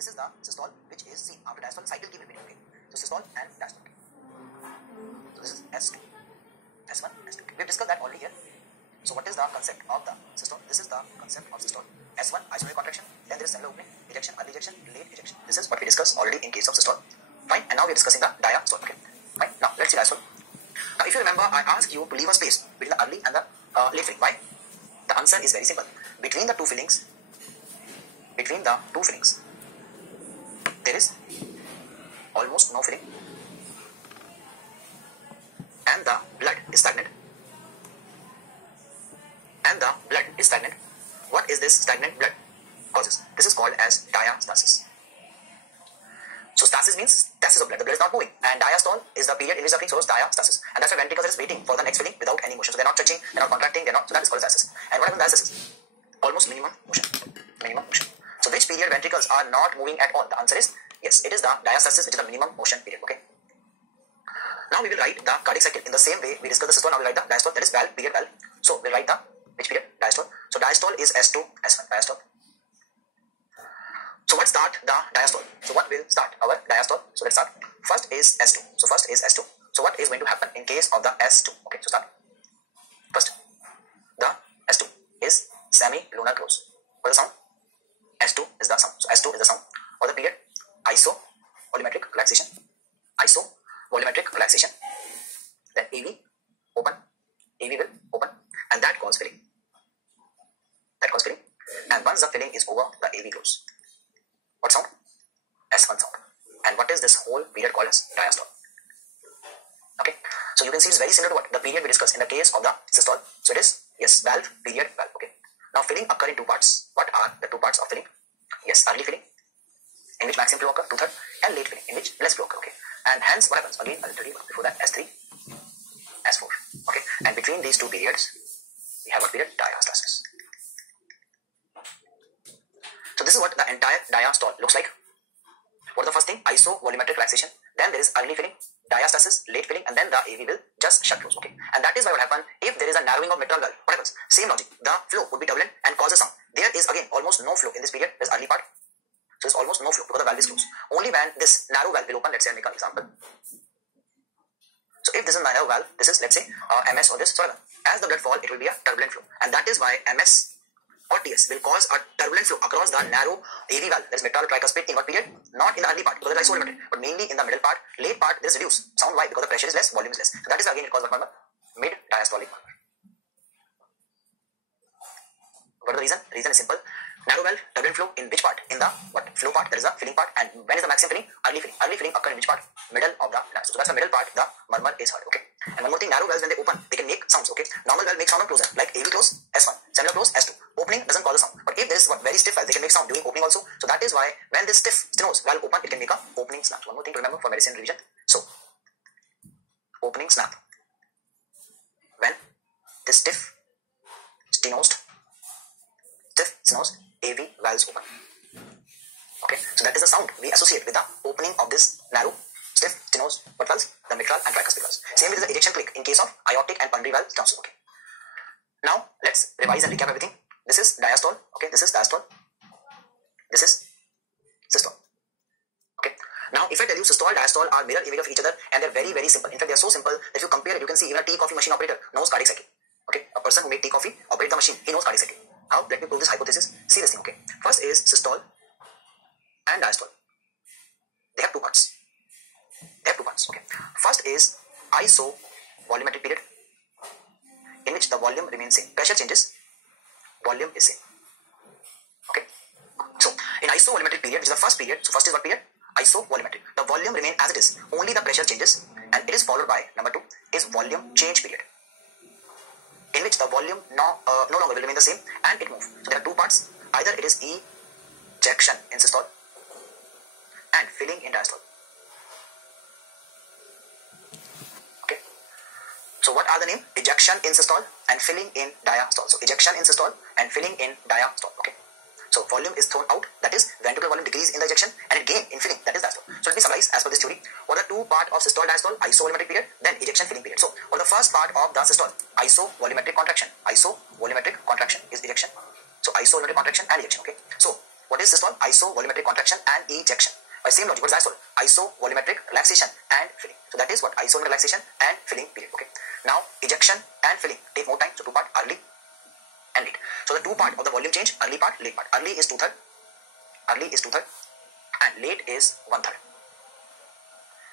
this is the systole which is seen after diastole cycle keep repeating. Okay, so systole and diastole. Okay. So this is S2, S1, S2. Okay. We have discussed that already here. So what is the concept of the systole? This is the concept of systole. S1 isolated contraction, then there is similar opening, ejection, early ejection, late ejection. This is what we discussed already in case of systole. Fine, and now we are discussing the diastole. Okay, fine. Now let's see diastole. Now if you remember, I asked you to leave a space between the early and the late filling. Why? The answer is very simple. Between the two fillings, there is almost no filling, and the blood is stagnant. What is this stagnant blood causes? This is called as diastasis. So stasis means stasis of blood. The blood is not moving, and diastole is the period in which the filling follows diastasis, and that's why ventricles are just waiting for the next filling without any motion. So they're not stretching, they're not contracting, so that is called diastasis. And what happens in diastasis? Almost minimum motion. So which period ventricles are not moving at all? The answer is yes, it is the diastasis, which is the minimum motion period. Okay. Now we will write the cardiac cycle in the same way we discussed the systole. Now we will write the diastole, that is valve, period, valve. So we'll write the which period? Diastole. So diastole is S2, S1, diastole. So what start the diastole? So what will start our diastole? So let's start. First is S2. So first is S2. So what is going to happen in case of the S2? Okay, so start. First, the S2 is semi-lunar close. What is the sound? S2 is the sound. So S2 is the sound. Or the period? Iso-volumetric relaxation. Iso-volumetric relaxation. Then AV open. AV will open, and that causes filling. And once the filling is over, the AV close. What sound? S1 sound. And what is this whole period called as diastole? Okay. So you can see it's very similar to what the period we discussed in the case of the systole. So it is yes, valve, period, valve. Okay. Now filling occur in two parts. What are the two parts of filling? Yes, early filling, in which maximum flow occur, 2/3, and late filling, in which less flow occur. Okay. And hence what happens? Again, I'll tell you before that, S3, S4. Okay. And between these two periods, we have a period? Diastasis. So this is what the entire diastole looks like. What is the first thing? Iso-volumetric relaxation. Then there is early filling, diastasis, late filling, and then the AV will just shut close. Okay. And that is why what happens if there is a narrowing of mitral valve. What happens? Same logic. The flow would be turbulent and cause a sound. There is again almost no flow in this period. There's early part. So there's almost no flow because the valve is closed. Only when this narrow valve will open. Let's say I make an example. So if this is narrow valve, this is let's say MS or this. So as the blood fall, it will be a turbulent flow, and that is why MS or TS will cause a turbulent flow across the narrow AV valve. There is mitral tricuspid in what period? Not in the early part because it is iso-volumetric, but mainly in the middle part. Late part there is reduced sound. Why? Because the pressure is less, volume is less. So that is again it causes what murmur? Mid diastolic murmur. What is the reason? The reason is simple. Narrow valve, turbulent flow in which part? In the what? Flow part, there is a filling part. And when is the maximum filling? Early filling. Early filling occur in which part? Middle of the diastole. So that's the middle part, the murmur is heard. Okay. And one more thing, narrow valves when they open, they can make sounds. Okay. Normal valve makes sound on closure, like AV close, S1. Similar close, S2. Opening doesn't cause a sound. But if there is what very stiff valve, they can make sound during opening also. So that is why when this stiff stenosis valve open, it can make a opening snap. So one more thing to remember for medicine revision. So opening snap. When this stiff stenosed AV valves open. Okay, so that is the sound we associate with the opening of this narrow, stiff, stenosed valves, the mitral and tricuspid valves. Same with the ejection click in case of aortic and pulmonary valves also. Okay. Now let's revise and recap everything. This is diastole. Okay, this is diastole. This is systole. Okay. Now if I tell you systole, diastole are mirror image of each other, and they're very, very simple. In fact, they are so simple that if you compare it, you can see even a tea coffee machine operator knows cardiac cycle. Okay, a person who makes tea coffee, operate the machine, he knows cardiac cycle. How? Let me prove this hypothesis. See this thing. Okay. First is systole and diastole. They have two parts. Okay. First is iso-volumetric period, in which the volume remains same. Pressure changes, volume is same. Okay. So in iso-volumetric period, which is the first period. So first is what period? Iso-volumetric. The volume remains as it is. Only the pressure changes, and it is followed by number 2 is volume change period, in which the volume no longer will remain the same and it moves. So there are two parts. Either it is ejection in systole and filling in diastole. Okay. So what are the name? Ejection in systole and filling in diastole. So ejection in systole and filling in diastole. Okay. So volume is thrown out, that is ventricular volume decrease in the ejection, and it gain in filling, that is diastole. So let me summarize as per this theory. What are the two part of systole diastole? Iso-volumetric period, then ejection filling period. So what the first part of the systole? Iso-volumetric contraction. Iso-volumetric contraction is ejection. So iso-volumetric contraction and ejection. Okay. So what What is systole? Isovolumetric contraction and ejection. By same logic, what is diastole? Isovolumetric relaxation and filling. So that is what isovolumetric relaxation and filling period. Okay. Now ejection and filling take more time. So two part, early and late. So the two part of the volume change, early part, late part. Early is 2/3. Early is 2/3 and late is 1/3.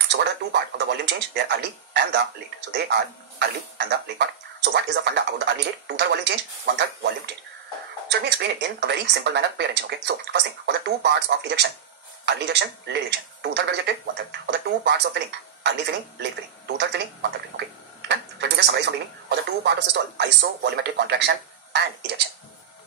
So what are the two part of the volume change? They are early and the late. So they are early and the late part. So what is the funda about the early late? 2/3 volume change, 1/3 volume change. So let me explain it in a very simple manner. Pay attention. Okay. So first thing, what are the two parts of ejection? Early ejection, late ejection. 2/3 ejected, 1/3. What are the two parts of filling? Early filling, late filling. 2/3 filling, 1/3 filling. Okay. Then, so let me just summarize from beginning. What are the two part of systole? Isovolumetric contraction and ejection.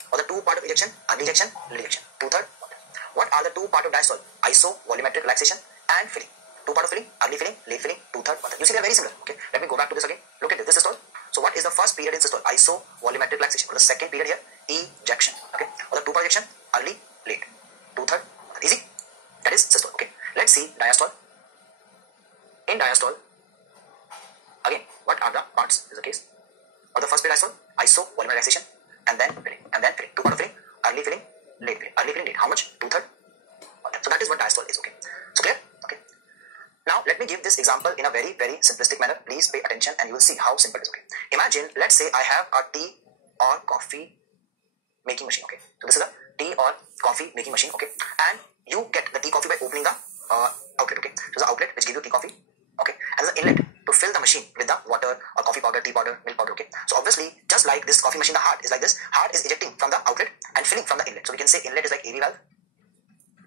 What are the two part of ejection? Early ejection, late ejection. 2/3, 1/3. What are the two part of diastole? Isovolumetric relaxation and filling. Two part of filling, early filling, late filling, 2/3, 1/3. You see they are very similar. Okay. Let me go back to this again. Look at this. This is systole. So what is the first period in systole? Isovolumetric relaxation. What is the second period here? Ejection. Okay. What are the two part ejection? Early, late. 2/3, 1/3. Easy. That is systole. Okay. Let's see diastole. In diastole, again, what are the parts? Is the case. What the first period diastole? Isovolumetric relaxation and then filling. And then filling. Two part of filling, early filling, late filling. Early filling, late. How much? 2/3, 1/3. So that is what diastole is. Okay. So clear? Okay. Now let me give this example in a very, very simplistic manner. Please pay attention and you will see how simple it is. Okay. Imagine, let's say I have a tea or coffee making machine. Okay. So this is a tea or coffee making machine. Okay. And you get the tea coffee by opening the outlet. Okay. So the outlet which gives you tea coffee. Okay. And the inlet to fill the machine with the water or coffee powder, tea powder, milk powder. Okay. So obviously, just like this coffee machine, the heart is like this. Heart is ejecting from the outlet and filling from the inlet. So we can say inlet is like AV valve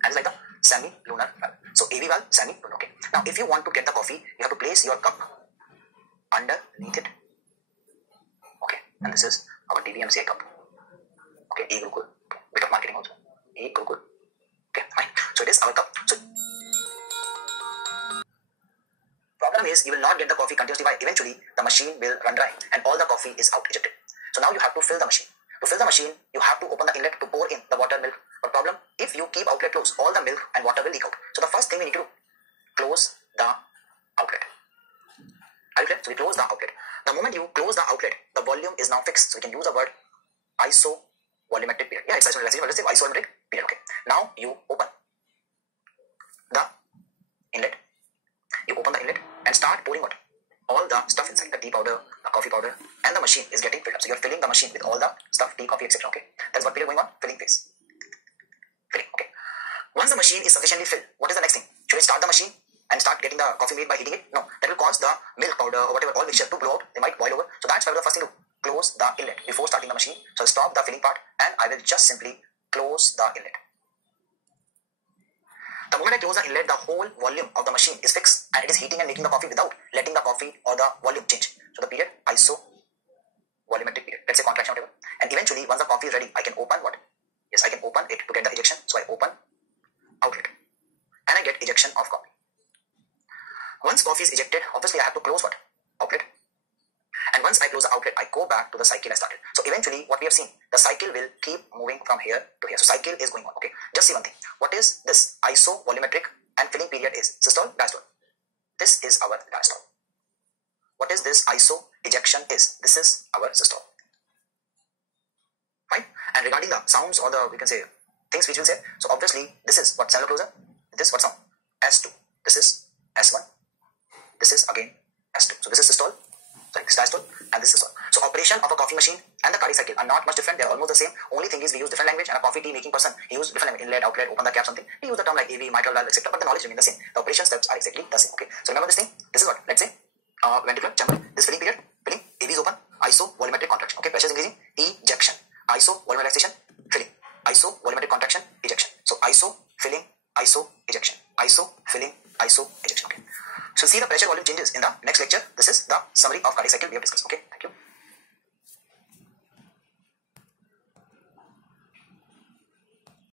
and it's like the semi-lunar valve. So AV valve, semi-lunar. Okay. Now if you want to get the coffee, you have to place your cup underneath it. Okay. And this is our DVMCI cup. Okay. E Gurukul. Okay. Bit of marketing also. E Gurukul. Okay. Fine. So it is our cup. So problem is you will not get the coffee continuously. Why? Eventually the machine will run dry and all the coffee is out ejected. So now you have to fill the machine. To fill the machine, you have to open the inlet to pour in the water, milk. But problem, if you keep outlet closed, all the milk and water will leak out. So the first thing we need to do, close the outlet. Outlet. So we close the outlet. The moment you close the outlet, the volume is now fixed. So we can use the word isovolumetric period. Yeah, it's isovolumetric. Let's say isovolumetric period. Okay. Now you open the inlet. You open the inlet and start pouring what? All the stuff inside, the tea powder, the coffee powder, and the machine is getting filled up. So you're filling the machine with all the stuff, tea, coffee, etc. Okay. That's what period going on? Filling phase. Filling. Okay. Once the machine is sufficiently filled, what is the next thing? Should we start the machine and start getting the coffee made by heating it? No. That will cause the milk powder or whatever, all mixture to blow out. They might boil over. So that's why the first thing to close the inlet before starting the machine. So I'll stop the filling part and I will just simply close the inlet. The moment I close the inlet, the whole volume of the machine is fixed and it is heating and making the coffee without letting the coffee or the volume change. So the period, isovolumetric period, let's say contraction, whatever. And eventually, once the coffee is ready, I can open what? Yes, I can open it to get the ejection. So I open outlet and I get ejection of coffee. Once coffee is ejected, obviously I have to close what? Outlet. And once I close the outlet, I go back to the cycle I started. So eventually, what we have seen, the cycle will keep moving from here to here. So cycle is going on. Okay. Just see one thing. What is this isovolumetric and filling period is? Systole, diastole. This is our diastole. What is this iso ejection is? This is our systole. Fine. And regarding the sounds or the, we can say, things which we'll say. So obviously, this is what cellular closer. This is what sound? S2. This is S1. This is again S2. So this is systole. Sorry, this is diastole and this is systole. So operation of a coffee machine and the cardiac cycle are not much different. They are almost the same. Only thing is we use different language, and a coffee tea making person, he use different language. Inlet, outlet, open the cap, something. We use the term like AV, mitral valve, etc. But the knowledge remains the same. The operation steps are exactly the same. Okay. So remember this thing. This is what? Let's say ventricular chamber. This filling period, filling. AV is open. Isovolumetric contraction. Okay. Pressure is increasing. Ejection. Isovolumetric relaxation. Filling. Isovolumetric contraction. Ejection. So iso filling. Iso ejection. Iso filling. Iso ejection. Okay. So see the pressure volume changes in the next lecture. This is the summary of cardiac cycle we have discussed. Okay.